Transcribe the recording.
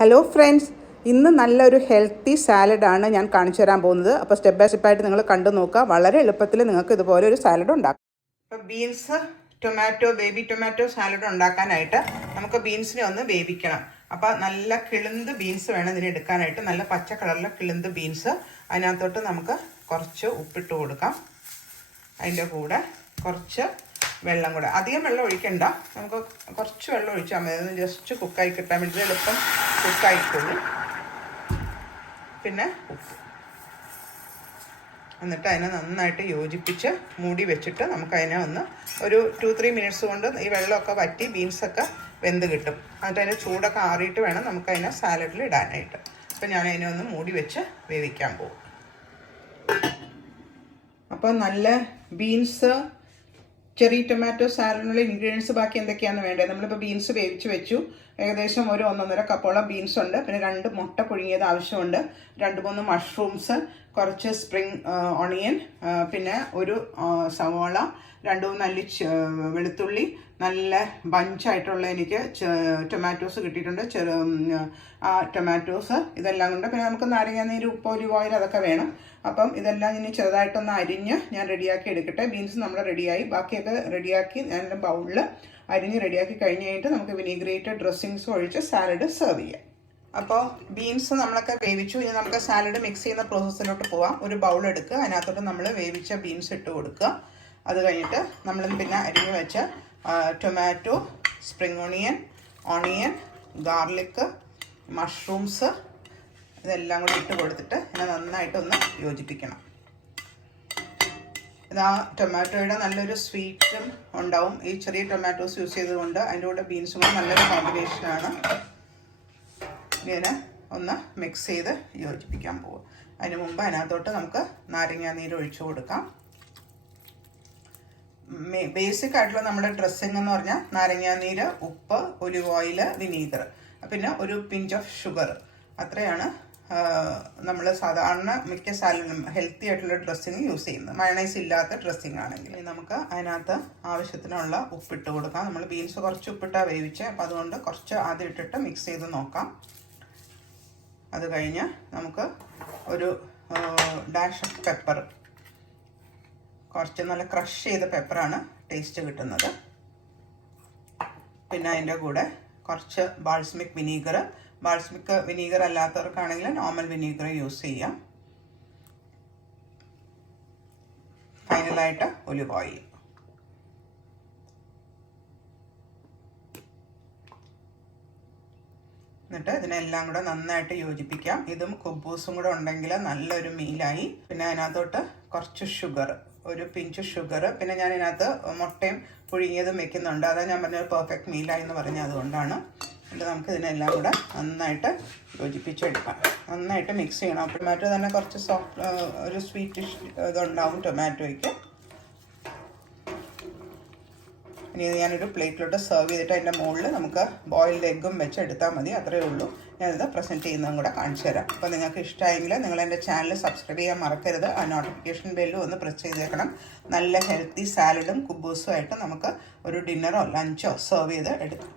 Hello friends, ഇന്ന് നല്ലൊരു healthy സാലഡാണ് ഞാൻ കാണിച്ചു തരാൻ പോകുന്നത്. അപ്പോൾ സ്റ്റെപ്പ് ബൈ സ്റ്റെപ്പായിട്ട് നിങ്ങൾ കണ്ടു നോക്കുക. വളരെ എളുപ്പത്തിൽ നിങ്ങൾക്ക് ഇതുപോലെ ഒരു സാലഡ് ഉണ്ടാക്കാം. ഇപ്പോൾ ബീൻസ് ബേബി ടൊമാറ്റോ സാലഡ് ഉണ്ടാക്കാനായിട്ട് നമുക്ക് ബീൻസിനെ ഒന്ന് വേവിക്കണം. അപ്പോൾ നല്ല കിളുന്ത് ബീൻസ് വേണം ഇതിന് എടുക്കാനായിട്ട്. നല്ല പച്ച കളറിലെ കിളുന്ത് ബീൻസ്. അതിനകത്തോട്ട് നമുക്ക് കുറച്ച് ഉപ്പിട്ട് കൊടുക്കാം. അതിൻ്റെ കൂടെ കുറച്ച് വെള്ളം കൂടെ, അധികം വെള്ളം ഒഴിക്കണ്ട, നമുക്ക് കുറച്ച് വെള്ളം ഒഴിച്ചാൽ മതി. ഒന്ന് ജസ്റ്റ് കുക്കായി കിട്ടാൻ വേണ്ടി എളുപ്പം കുക്കായിക്കോളും. പിന്നെ ഉപ്പ്, എന്നിട്ട് അതിനെ നന്നായിട്ട് യോജിപ്പിച്ച് മൂടി വെച്ചിട്ട് നമുക്കതിനെ ഒന്ന് ഒരു 2-3 മിനിറ്റ്സ് കൊണ്ട് ഈ വെള്ളമൊക്കെ വറ്റി ബീൻസൊക്കെ വെന്ത് കിട്ടും. എന്നിട്ട് അതിൻ്റെ ചൂടൊക്കെ ആറിയിട്ട് വേണം നമുക്കതിനെ സാലഡിൽ ഇടാനായിട്ട്. അപ്പോൾ ഞാനതിനെ ഒന്ന് മൂടി വെച്ച് വേവിക്കാൻ പോകും. അപ്പോൾ നല്ല ബീൻസ് ചെറി ടൊമാറ്റോ സാലഡിനുള്ള ഇൻഗ്രീഡിയൻസ് ബാക്കി എന്തൊക്കെയാണ് വേണ്ടത്? നമ്മളിപ്പോൾ ബീൻസ് വേവിച്ച് വെച്ചു. ഏകദേശം ഒരു 1-1.5 കപ്പോളം ബീൻസ് ഉണ്ട്. പിന്നെ 2 മുട്ട പുഴുങ്ങിയത് ആവശ്യമുണ്ട്. 2-3 മഷ്റൂംസ്, കുറച്ച് സ്പ്രിംഗ് ഓണിയൻ, പിന്നെ ഒരു സവോള, 2-3 അല്ലി വെളുത്തുള്ളി, നല്ല ബഞ്ചായിട്ടുള്ള എനിക്ക് ടൊമാറ്റോസ് കിട്ടിയിട്ടുണ്ട്. ആ ടൊമാറ്റോസ് ഇതെല്ലാം കൊണ്ട്, പിന്നെ നമുക്ക് നാരങ്ങാനീര്, ഉപ്പ്, ഒലിവ് ഓയിൽ അതൊക്കെ വേണം. അപ്പം ഇതെല്ലാം ഇനി ചെറുതായിട്ടൊന്ന് അരിഞ്ഞ് ഞാൻ റെഡിയാക്കി എടുക്കട്ടെ. ബീൻസ് നമ്മൾ റെഡിയായി, ബാക്കിയൊക്കെ റെഡിയാക്കി ഞാൻ ബൗളിൽ അരിഞ്ഞ് റെഡിയാക്കി കഴിഞ്ഞ് കഴിഞ്ഞിട്ട് നമുക്ക് വിനീഗ്രേറ്റഡ് ഡ്രസ്സിങ്സ് ഒഴിച്ച് സാലഡ് സെർവ് ചെയ്യാം. അപ്പോൾ ബീൻസ് നമ്മളൊക്കെ വേവിച്ചു. ഇനി നമുക്ക് സാലഡ് മിക്സ് ചെയ്യുന്ന പ്രോസസ്സിലോട്ട് പോവാം. ഒരു ബൗൾ എടുക്കുക, അതിനകത്തോട്ട് നമ്മൾ വേവിച്ച ബീൻസ് ഇട്ട് കൊടുക്കുക. അത് കഴിഞ്ഞിട്ട് നമ്മൾ പിന്നെ അരിഞ്ഞ് വെച്ച tomato, spring onion, garlic, mushrooms ഇതെല്ലാം കൂടി ഇട്ട് കൊടുത്തിട്ട് ഇതിനെ നന്നായിട്ടൊന്ന് യോജിപ്പിക്കണം. ഇതാ ടൊമാറ്റോയുടെ നല്ലൊരു സ്വീറ്റും ഉണ്ടാവും. ഈ ചെറിയ ടൊമാറ്റോസ് യൂസ് ചെയ്തുകൊണ്ട് അതിൻ്റെ കൂടെ ബീൻസും കൂടെ നല്ലൊരു കോമ്പിനേഷനാണ്. ഇങ്ങനെ ഒന്ന് മിക്സ് ചെയ്ത് യോജിപ്പിക്കാൻ പോകും. അതിന് മുമ്പ് അതിനകത്തോട്ട് നമുക്ക് നാരങ്ങാനീര് ഒഴിച്ചു കൊടുക്കാം. ബേസിക് ആയിട്ടുള്ള നമ്മുടെ ഡ്രസ്സിങ് എന്ന് പറഞ്ഞാൽ നാരങ്ങാനീര്, ഉപ്പ്, ഒലിവ് ഓയിൽ, വിനീഗർ, പിന്നെ ഒരു പിഞ്ച് ഓഫ് ഷുഗർ. അത്രയാണ് നമ്മൾ സാധാരണ മിക്ക സാലഡിനും ഹെൽത്തി ആയിട്ടുള്ള ഡ്രസ്സിങ് യൂസ് ചെയ്യുന്നത്. മയണൈസ് ഇല്ലാത്ത ഡ്രസ്സിങ് ആണെങ്കിൽ നമുക്ക് അതിനകത്ത് ആവശ്യത്തിനുള്ള ഉപ്പിട്ട് കൊടുക്കാം. നമ്മൾ ബീൻസ് കുറച്ച് ഉപ്പിട്ടാണ് വേവിച്ചത്, അപ്പോൾ അതുകൊണ്ട് കുറച്ച് ആദ്യം ഇട്ടിട്ട് മിക്സ് ചെയ്ത് നോക്കാം. അത് കഴിഞ്ഞ് നമുക്ക് ഒരു ഡാഷ് ഓഫ് പെപ്പർ, കുറച്ച് നല്ല ക്രഷ് ചെയ്ത പെപ്പറാണ് ടേസ്റ്റ് കിട്ടുന്നത്. പിന്നെ അതിൻ്റെ കൂടെ കുറച്ച് ബാൾസമിക് വിനീഗർ അല്ലാത്തവർക്കാണെങ്കിൽ നോർമൽ വിനീഗർ യൂസ് ചെയ്യാം. ഫൈനലായിട്ട് ഒലിവ് ഓയിൽ. എന്നിട്ട് ഇതിനെല്ലാം കൂടെ നന്നായിട്ട് യോജിപ്പിക്കാം. ഇതും കുബൂസും കൂടെ ഉണ്ടെങ്കിൽ നല്ലൊരു മീലായി. പിന്നെ അതിനകത്തോട്ട് കുറച്ച് ഷുഗർ, ഒരു പിഞ്ച് ഷുഗർ, പിന്നെ ഞാൻ ഇതിനകത്ത് മുട്ടയും പുഴുങ്ങിയതും വെക്കുന്നുണ്ട്. അതാണ് ഞാൻ പറഞ്ഞ പെർഫെക്റ്റ് മീലായി എന്ന് പറഞ്ഞത്, അതുകൊണ്ടാണ്. എന്നിട്ട് നമുക്ക് ഇതിനെല്ലാം കൂടെ നന്നായിട്ട് യോജിപ്പിച്ചെടുക്കാം. നന്നായിട്ട് മിക്സ് ചെയ്യണം. ടൊമാറ്റോ തന്നെ കുറച്ച് സോഫ്റ്റ്, ഒരു സ്വീറ്റിഷ് ഇതുണ്ടാവും ടൊമാറ്റോയ്ക്ക്. ഇനി ഞാനൊരു പ്ലേറ്റിലോട്ട് സെർവ് ചെയ്തിട്ട് അതിൻ്റെ മുകളിൽ നമുക്ക് ബോയിൽഡ് എഗ്ഗും വെച്ച് എടുത്താൽ മതി. അത്രയേ ഉള്ളൂ. ഞാനിത് പ്രസൻറ്റ് ചെയ്യുന്നതും കൂടെ കാണിച്ചു തരാം. അപ്പോൾ നിങ്ങൾക്ക് ഇഷ്ടമായെങ്കിൽ നിങ്ങൾ എൻ്റെ ചാനൽ സബ്സ്ക്രൈബ് ചെയ്യാൻ മറക്കരുത്. ആ നോട്ടിഫിക്കേഷൻ ബെല്ലും ഒന്ന് പ്രസ് ചെയ്തേക്കണം. നല്ല ഹെൽത്തി സാലഡും കുബൂസും ആയിട്ട് നമുക്ക് ഒരു ഡിന്നറോ ലഞ്ചോ സെർവ് ചെയ്ത് എടുക്കാം.